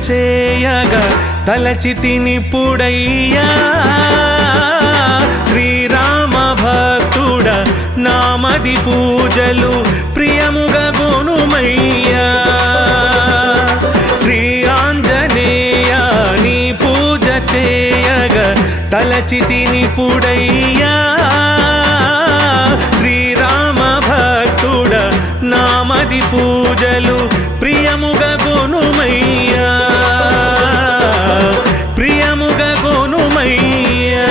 చేయగా తలచితినిపుడయ్యా శ్రీరామ భక్తుడ నామది పూజలు ప్రియముగా గొనుమయ్యా శ్రీ ఆంజనేయ నీ పూజ చేయగా తలచితినిపుడయ్యా శ్రీరామ భక్తుడ నామది పూజలు ప్రియముగా గొనుమయ్యా ప్రియముగా గొనుమయ్యా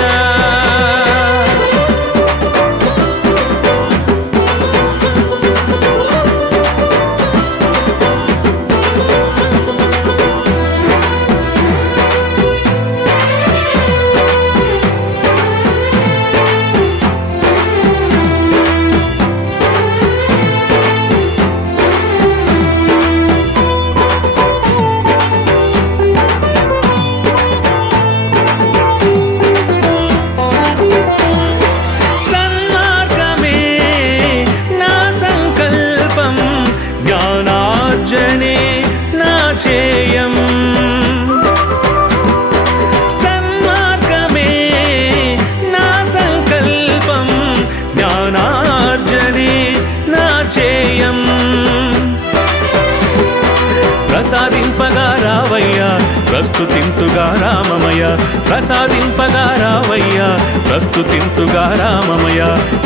ప్రసాదింపగా రావయ్యా ప్రస్తుతింతుగా రామమయ ప్రసాదింపగా రావయ్యా ప్రస్తుతింతుగా రామమయ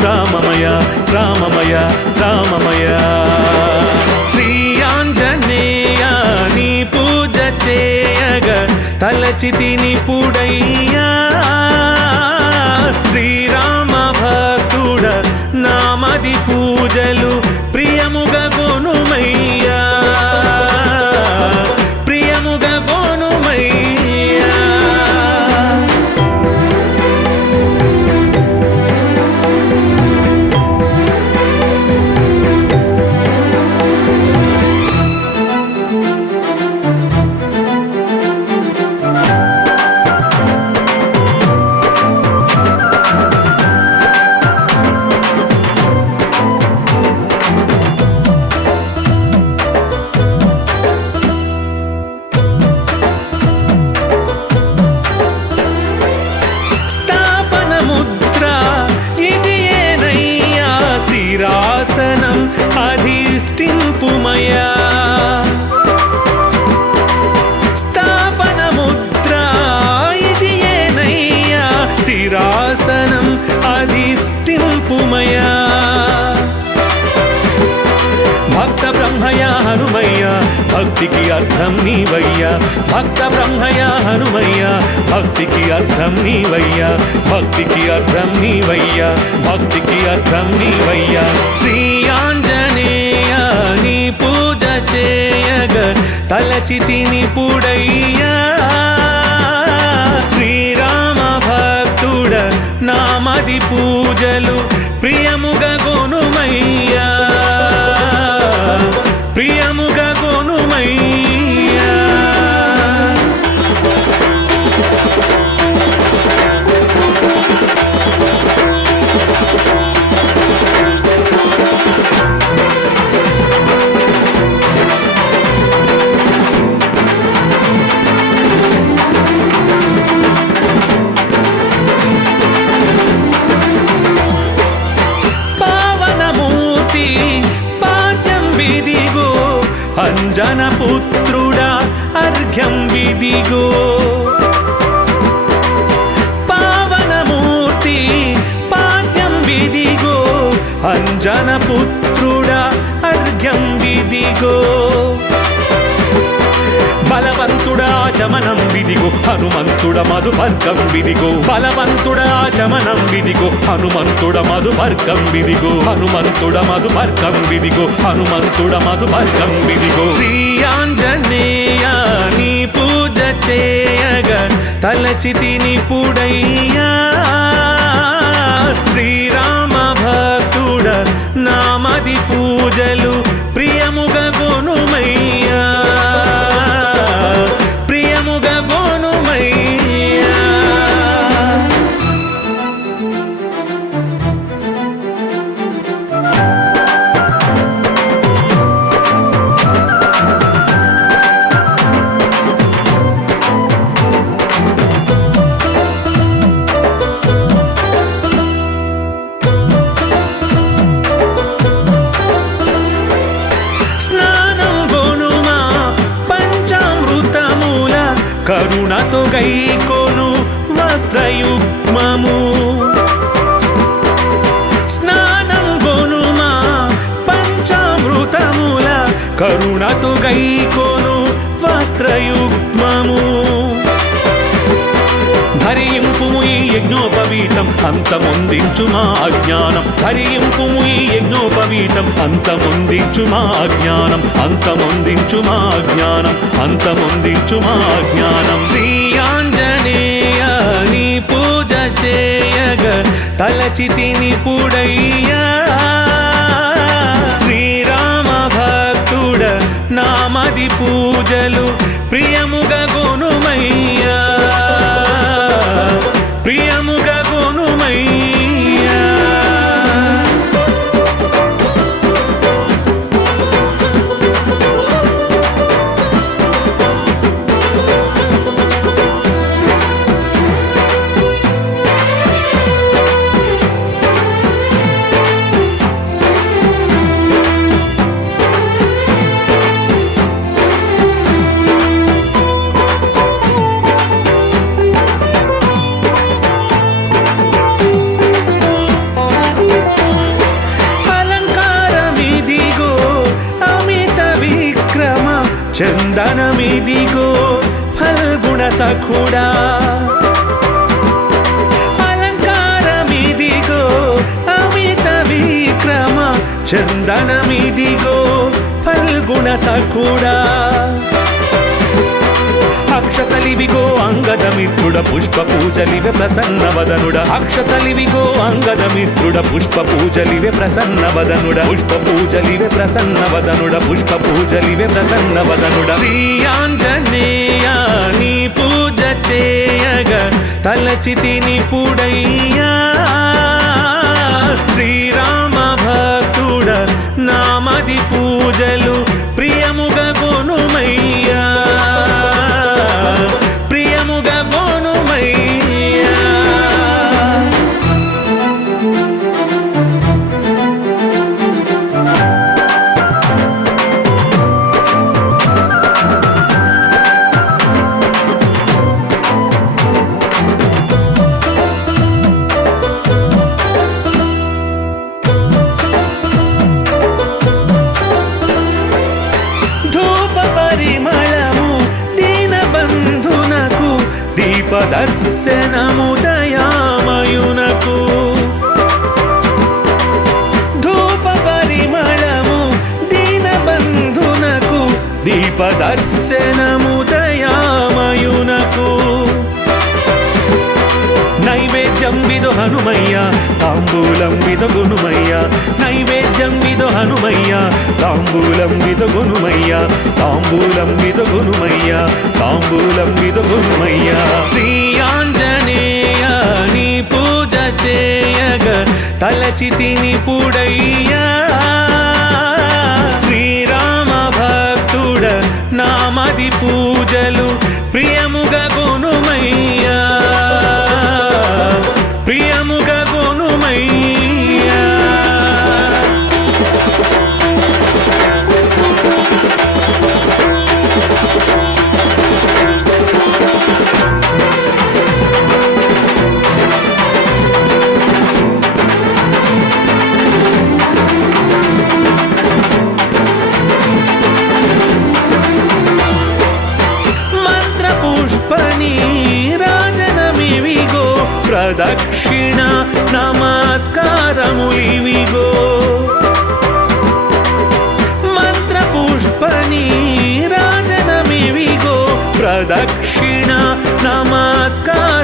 రామమయ రామమయ రామమయ శ్రీ ఆంజనేయ నీ పూజ చేయగా తలచితినిపుడయ్యా శ్రీరామ భక్తుడ నామది పూజలు ప్రియముగా గొనుమయ్యా ప్రియముగా గొనుమయ్యా స్థిరాసనం అధిష్ఠింపుమయా స్థాపన ముద్ర ఇది ఏనయ్యా స్థిరాసనం అధిష్ఠింపుమయా భక్త బ్రహ్మయ హనుమయ్య భక్తికి అర్థం నీవయ్యా భక్త బ్రహ్మయ హనుమయ్య భక్తికి అర్థం నీవయ్యా భక్తికి అర్థం నీవయ్యా భక్తికి అర్థం నీవయ్యా శ్రీ ఆంజనేయ నీ పూజ చేయగా తలచితినిపుడయ్యా శ్రీరామ భక్తుడ నామది పూజలు ప్రియముగా గొనుమయ్యా ప్రియముగా గొనుమయ్యా పావనమూర్తి పాద్యం విదిగో అంజన పుత్రుడా అర్ఘ్యం విదిగో పావనమూర్తి పాద్యం విదిగో అంజన పుత్రుడా అర్ఘ్యం విదిగో బలవంతుడా చమనం విదిగో హనుమంతుడ మధుపర్కం విదిగో బలవంతుడా చమనం విదిగో హనుమంతుడ మధుపర్కం విదిగో హనుమంతుడ మధుపర్కం విదిగో హనుమంతుడ మధుపర్కం విదిగో శ్రీ ఆంజనేయ నీ పూజ చేయగా తలచితినిపుడయ్యా శ్రీరామ భక్తుడ నామది పూజలు ప్రియముగా గొనుమయ్యా ప్రియముగా గొనుమయ్యా వస్త్రయుగ్మము స్నానం గొనుమా పంచామృతముల కరుణతు గైకొను వస్త్రయుగ్మము ధరింపుము ఈ యజ్ఞోపవీతం అంతమొందించు మా అజ్ఞానం ధరింపుము ఈ యజ్ఞోపవీతం అంతమొందించు మా అజ్ఞానం అంతమొందించు మా అజ్ఞానం అంతమొందించు మా అజ్ఞానం శ్రీ ఆంజనేయ నీ పూజ చేయగ తలచితిని పుడయ్యా శ్రీరామ భక్తుడ నామది పూజలు ప్రియముగ గొనుమయ్యా ప్రియముగ గొనుమయ్యా చందనమిదిగో ఫల్గుణ సఖుడా అలంకారమిదిగో అమిత విక్రమ చందనమిదిగో ఫల్గుణ సఖుడా అక్షతలివిగో అంగదమిత్రుడ పుష్ప పూజలివే ప్రసన్న వదనుడ అక్షతలివిగో అంగదమిత్రుడ పుష్ప పూజలివే ప్రసన్న వదనుడ పుష్ప పూజలివే ప్రసన్న వదనుడ పుష్ప పూజలివే ప్రసన్న వదనుడ శ్రీ ఆంజనేయ నీ పూజ చేయగ తలచితిని పుడయ్యా శ్రీరామ భక్తుడ నామది పూజలు ప్రియముగ గొనుమయ్యా ప్రియముగ గొనుమయ్యా దీపదర్శనము దయామయునకు ధూప పరిమళము దీనబంధునకు దీపదర్శనము దయామయునకు నైవేద్యం విదు హనుమయ్య తాంబూలం విదు గునుమయ్య నైవేద్యం విదు హనుమయ్య తాంబూలం విదు గునుమయ్య తాంబూలం విదు గునుమయ్య తాంబూలం విదు గునుమయ్య శ్రీ ఆంజనేయ నీ పూజ చేయగ తలచితిని పుడయ్యా శ్రీరామ భక్తుడ నామది పూజలు ప్రియముగ గొనుమయ్యా ప్రియముగ గొనుమయ్యా మంత్రపుష్పని రాజనమివిగో ప్రదక్షిణ నమస్కారములివిగో మంత్రపుష్పని రాజనమివిగో ప్రదక్షిణ నమస్కారములివిగో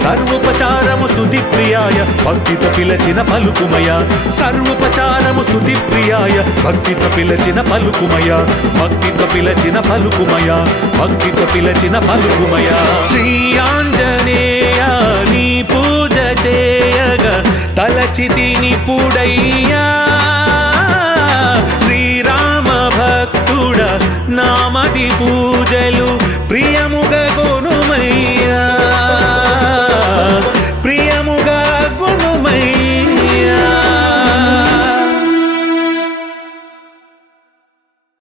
సర్వోపచారము స్తుతి ప్రియాయ భక్తితో పిలచిన పలుకుమయ సర్వోపచారము స్తుతి ప్రియాయ భక్తితో పిలచిన పలుకుమయ భక్తితో పిలచిన పలుకుమయ భక్తితో పిలచిన పలుకుమయ శ్రీ ఆంజనేయ నీ పూజ చేయగ తలచితిని పుడయ్యా శ్రీరామ భక్తుడ నామది పూజలు